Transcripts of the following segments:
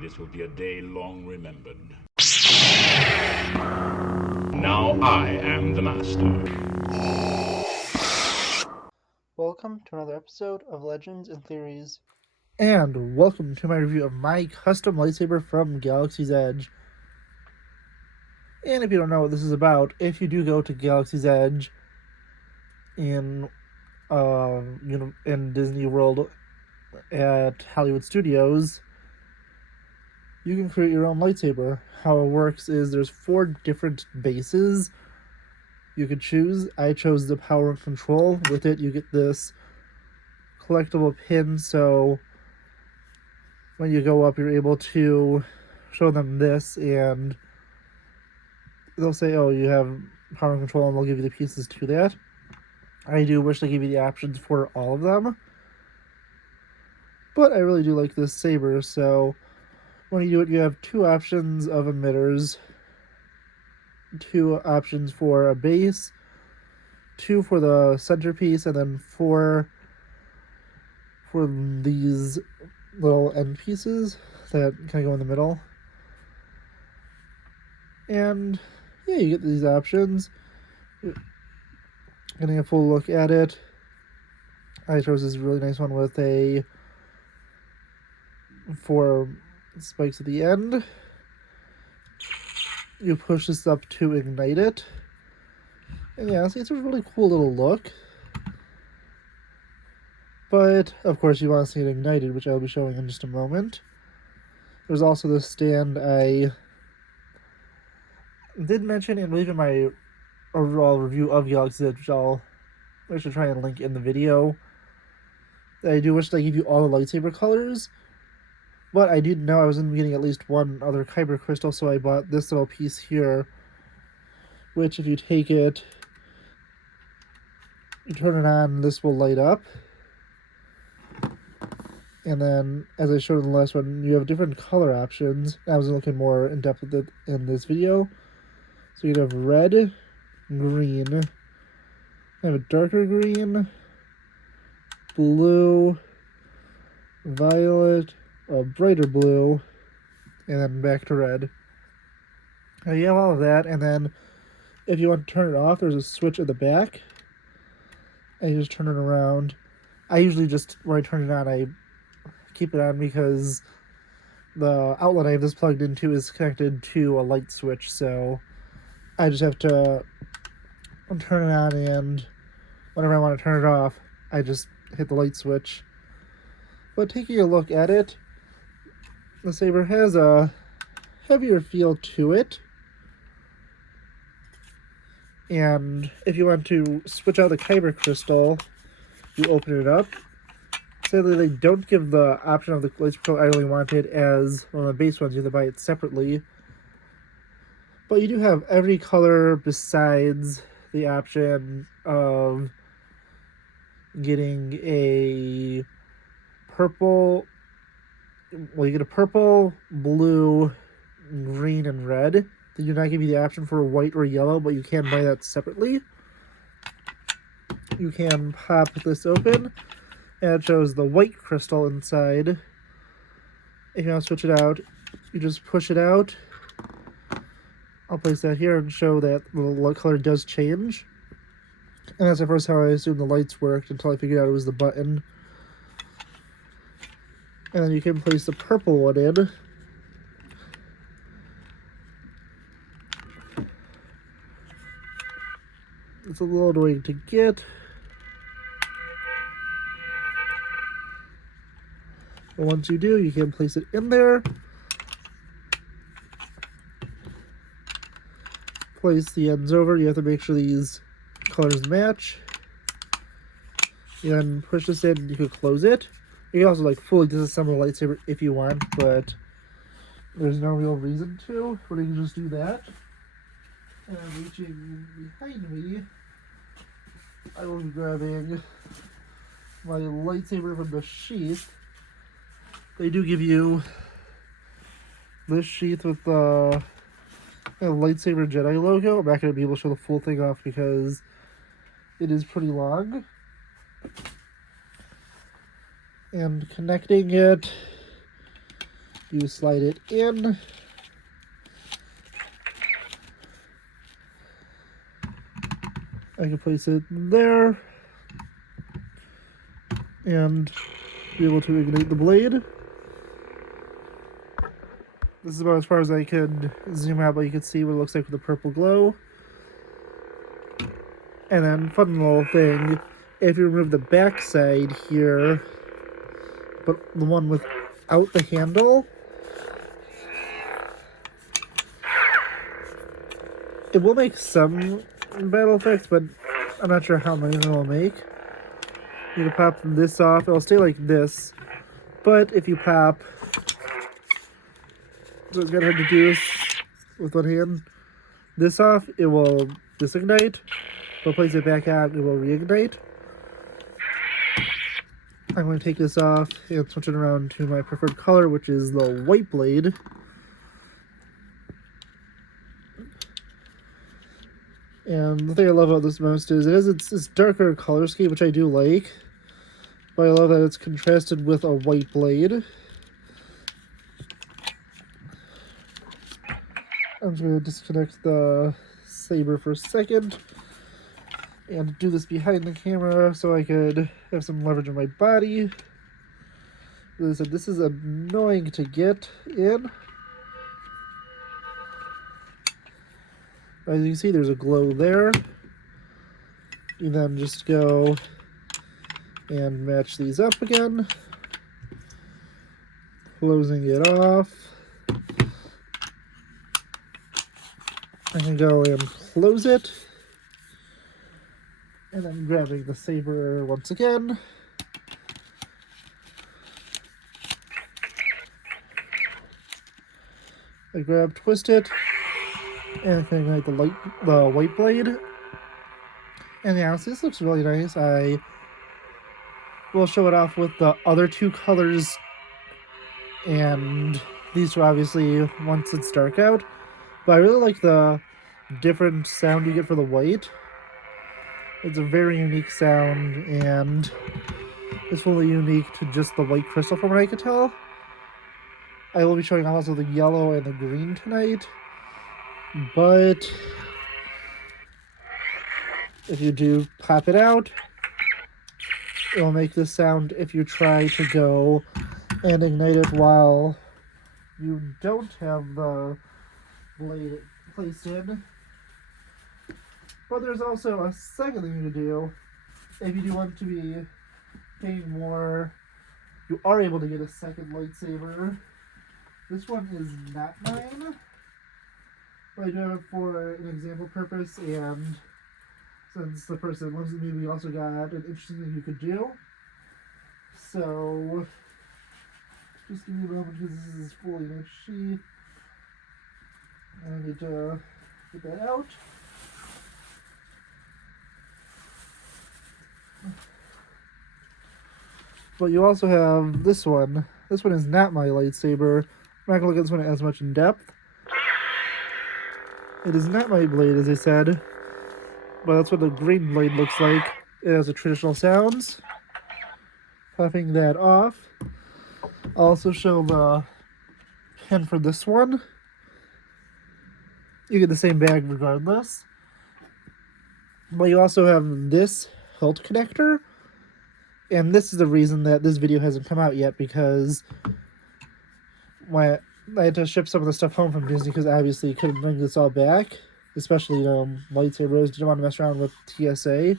This will be a day long remembered. Now I am the master. Welcome to another episode of Legends and Theories. And welcome to my review of My Custom Lightsaber from Galaxy's Edge. And if you don't know what this is about, if you do go to Galaxy's Edge in in Disney World at Hollywood Studios, you can create your own lightsaber. How it works is there's 4 different bases you could choose. I chose the power and control. With it, you get this collectible pin, so when you go up, you're able to show them this, and they'll say, oh, you have power and control, and they'll give you the pieces to that. I do wish they gave you the options for all of them, but I really do like this saber. So when you do it, you have 2 options of emitters, 2 options for a base, 2 for the centerpiece, and then 4 for these little end pieces that kind of go in the middle. And yeah, you get these options. Getting a full look at it, I chose this really nice one with 4 spikes at the end. You push this up to ignite it. And yeah, see, it's a really cool little look. But, of course, you want to see it ignited, which I'll be showing in just a moment. There's also this stand I did mention and leave in my overall review of Galaxy's Edge, which I should try and link in the video. I do wish they give you all the lightsaber colors, but I did know I was going to be getting at least one other kyber crystal, so I bought this little piece here, which if you take it, you turn it on, this will light up. And then, as I showed in the last one, you have different color options. I was looking more in depth with it in this video. So you'd have red, green, I have a darker green, blue, violet, a brighter blue, and then back to red. You have all of that, and then if you want to turn it off, there's a switch at the back, and you just turn it around. I usually just, when I turn it on, I keep it on because the outlet I have this plugged into is connected to a light switch, so I just have to turn it on, and whenever I want to turn it off, I just hit the light switch. But taking a look at it, the saber has a heavier feel to it. And if you want to switch out the kyber crystal, you open it up. Sadly, they don't give the option of the lightsaber I really wanted as one of the base ones. You have to buy it separately. But you do have every color besides the option of getting a purple. Well, you get a purple, blue, green, and red. They do not give you the option for white or yellow, but you can buy that separately. You can pop this open, and it shows the white crystal inside. If you want to switch it out, you just push it out. I'll place that here and show that the color does change. And that's at first how I assumed the lights worked until I figured out it was the button. And then you can place the purple one in. It's a little annoying to get. But once you do, you can place it in there. Place the ends over. You have to make sure these colors match. You then push this in and you can close it. You can also fully disassemble a lightsaber if you want, but there's no real reason to. But you can just do that. And reaching behind me, I will be grabbing my lightsaber from the sheath. They do give you this sheath with the lightsaber Jedi logo. I'm not going to be able to show the full thing off because it is pretty long. And connecting it, You slide it in. I can place it there and be able to ignite the blade. This is about as far as I could zoom out, but you can see what it looks like with the purple glow. And then, fun little thing, if you remove the back side here, but the one without the handle, it will make some battle effects, but I'm not sure how many it will make. You can pop this off. It'll stay like this. But if you pop... So it's gonna have to do this with one hand. This off, it will disignite. We'll place it back on, it will reignite. I'm going to take this off and switch it around to my preferred color, which is the white blade. And the thing I love about this most is it has its darker color scheme, which I do like. But I love that it's contrasted with a white blade. I'm just going to disconnect the saber for a second and do this behind the camera so I could have some leverage on my body. As I said, this is annoying to get in. As you can see, there's a glow there. You then just go and match these up again, closing it off. I can go and close it, and then grabbing the saber once again. I grab, twist it, and I can ignite the white blade. And yeah, honestly, this looks really nice. I will show it off with the other two colors, and these two obviously once it's dark out. But I really like the different sound you get for the white. It's a very unique sound, and it's fully unique to just the white crystal from what I could tell. I will be showing off also the yellow and the green tonight, but if you do pop it out, it will make this sound if you try to go and ignite it while you don't have the blade placed in. But there's also a second thing you can do. If you do want to be paying more, you are able to get a second lightsaber. This one is not mine, but I do have it for an example purpose, and since the person loves it, maybe also got an interesting thing you could do. So, just give me a moment because this is fully in its sheath. I need to get that out. But you also have this one. This one is not my lightsaber. I'm not going to look at this one as much in depth. It is not my blade, as I said. But that's what the green blade looks like. It has the traditional sounds. Popping that off. I'll also show the pin for this one. You get the same bag regardless. But you also have this hilt connector. And this is the reason that this video hasn't come out yet, because when I had to ship some of the stuff home from Disney, because obviously you couldn't bring this all back, especially lightsabers, didn't want to mess around with TSA.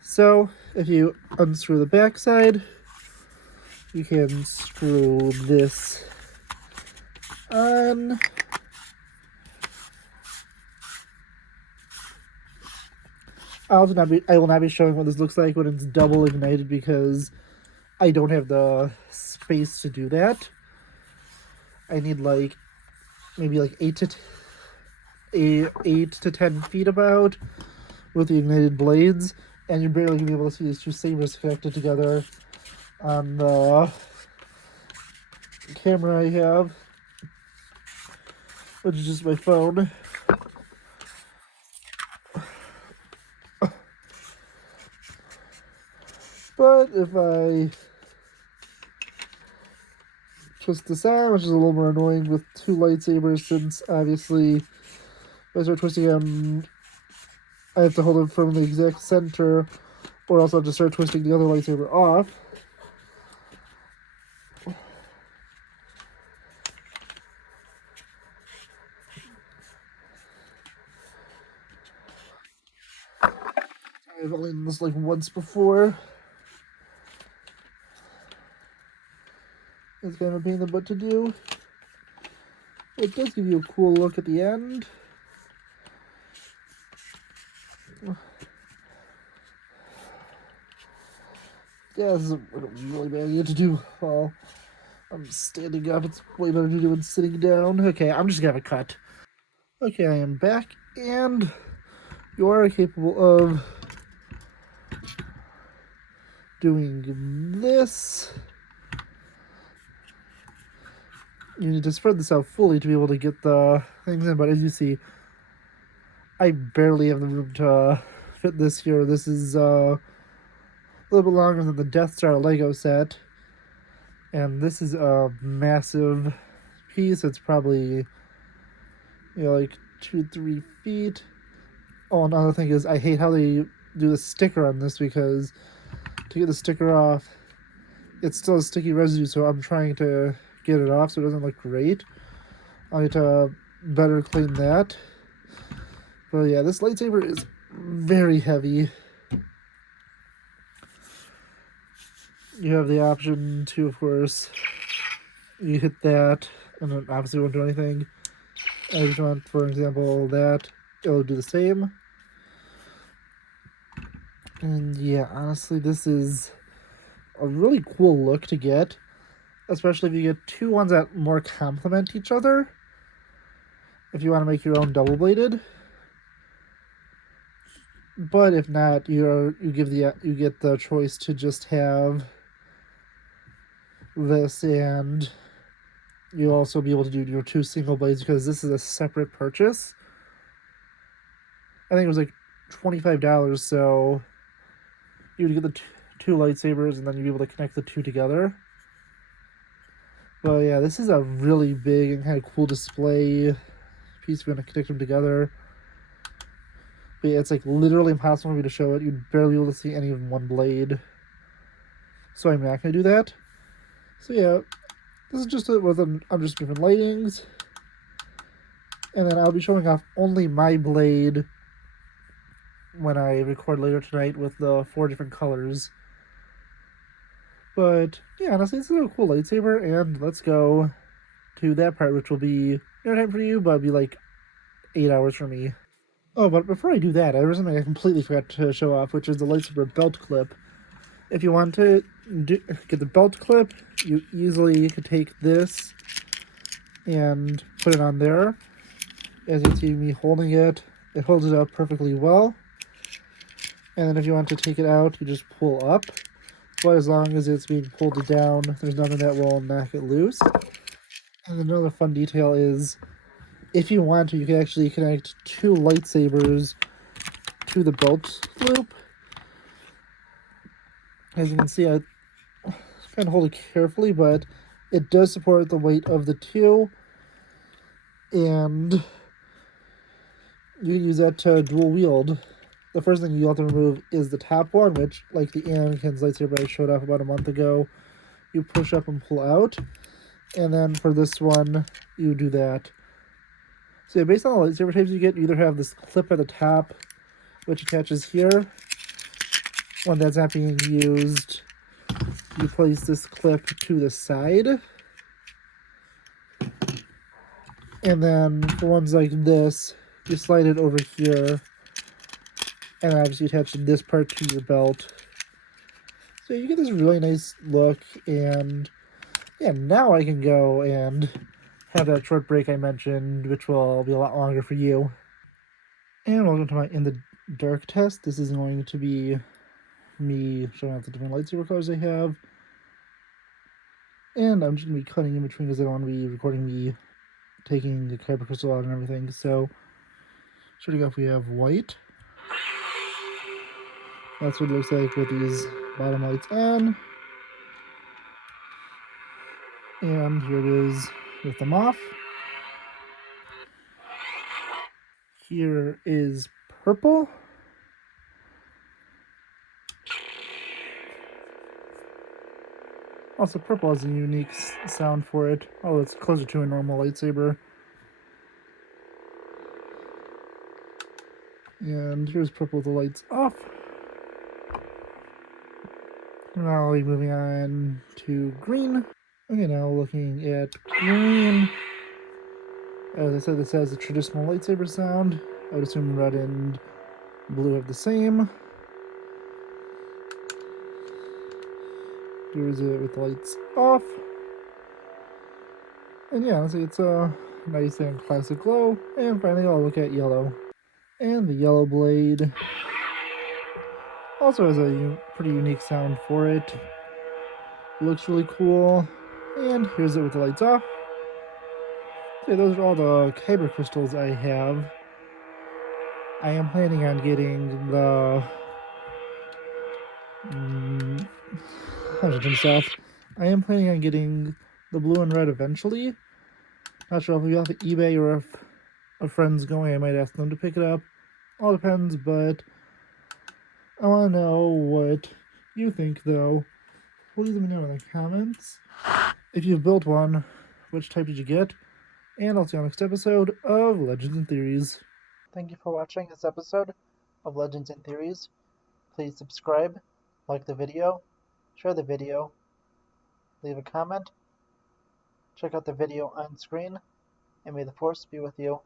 So if you unscrew the back side, you can screw this on. I will not be showing what this looks like when it's double ignited, because I don't have the space to do that. I need maybe 8 to 10 feet about with the ignited blades, and you're barely gonna be able to see these two sabers connected together on the camera I have, which is just my phone. But if I twist this on, which is a little more annoying with two lightsabers, since obviously if I start twisting them, I have to hold them from the exact center, or else I'll just start twisting the other lightsaber off. I've only done this like once before. It's kind of a pain in the butt to do. It does give you a cool look at the end. Yeah, this is a really bad idea to do while I'm standing up. It's way better to do when sitting down. Okay, I'm just gonna have a cut. Okay, I am back, and you are capable of doing this. You need to spread this out fully to be able to get the things in, but as you see, I barely have the room to fit this here. This is a little bit longer than the Death Star Lego set, and this is a massive piece. It's probably, like 2-3 feet. Oh, another thing is I hate how they do the sticker on this, because to get the sticker off, it's still a sticky residue, so I'm trying to get it off so it doesn't look great. I need to better clean that. But yeah, this lightsaber is very heavy. You have the option to, of course, you hit that, and it obviously won't do anything. And if you want, for example, that, it'll do the same. And yeah, honestly, this is a really cool look to get, especially if you get two ones that more complement each other. If you want to make your own double-bladed. But if not, you get the choice to just have this, and you'll also be able to do your two single blades, because this is a separate purchase. I think it was like $25, so you would get the two lightsabers, and then you'd be able to connect the two together. But yeah, this is a really big and kind of cool display piece. We're going to connect them together. But yeah, it's like literally impossible for me to show it. You'd barely be able to see any of one blade. So I'm not going to do that. So yeah, this is just it with just different lightings. And then I'll be showing off only my blade when I record later tonight with the 4 different colors. But yeah, honestly, this is a cool lightsaber, and let's go to that part, which will be time for you, but it'll be like 8 hours for me. Oh, but before I do that, there was something I completely forgot to show off, which is the lightsaber belt clip. If you want to get the belt clip, you easily could take this and put it on there. As you can see me holding it, it holds it up perfectly well. And then if you want to take it out, you just pull up. But as long as it's being pulled down, there's nothing that will knock it loose. And another fun detail is, if you want to, you can actually connect 2 lightsabers to the belt loop. As you can see, I kind of hold it carefully, but it does support the weight of the 2. And you can use that to dual wield. The first thing you have to remove is the top one, which, like the Anakin's lightsaber I showed off about a month ago, you push up and pull out. And then for this one, you do that. So yeah, based on the lightsaber types you get, you either have this clip at the top, which attaches here. When that's not being used, you place this clip to the side. And then for ones like this, you slide it over here, and obviously attach this part to your belt. So you get this really nice look, and yeah, now I can go and have that short break I mentioned, which will be a lot longer for you. And welcome to my In the Dark test. This is going to be me showing off the different lightsaber colors I have. And I'm just going to be cutting in between because I don't want to be recording me taking the kyber crystal out and everything. So, starting off, we have white. That's what it looks like with these bottom lights on. And here it is with them off. Here is purple. Also, purple has a unique sound for it. Oh, it's closer to a normal lightsaber. And here's purple with the lights off. Now we'll be moving on to green. Okay, now looking at green. As I said, this has a traditional lightsaber sound. I would assume red and blue have the same. Here's it with the lights off. And yeah, honestly, it's a nice and classic glow. And finally, I'll look at yellow. And the yellow blade also has a pretty unique sound for it. Looks really cool. And here's it with the lights off. Okay, those are all the kyber crystals I have. I am planning on getting the himself. I am planning on getting the blue and red eventually. Not sure if we have eBay or if a friend's going, I might ask them to pick it up. All depends, but I want to know what you think, though. Please let me know in the comments. If you've built one, which type did you get? And I'll see you on the next episode of Legends and Theories. Thank you for watching this episode of Legends and Theories. Please subscribe, like the video, share the video, leave a comment, check out the video on screen, and may the Force be with you.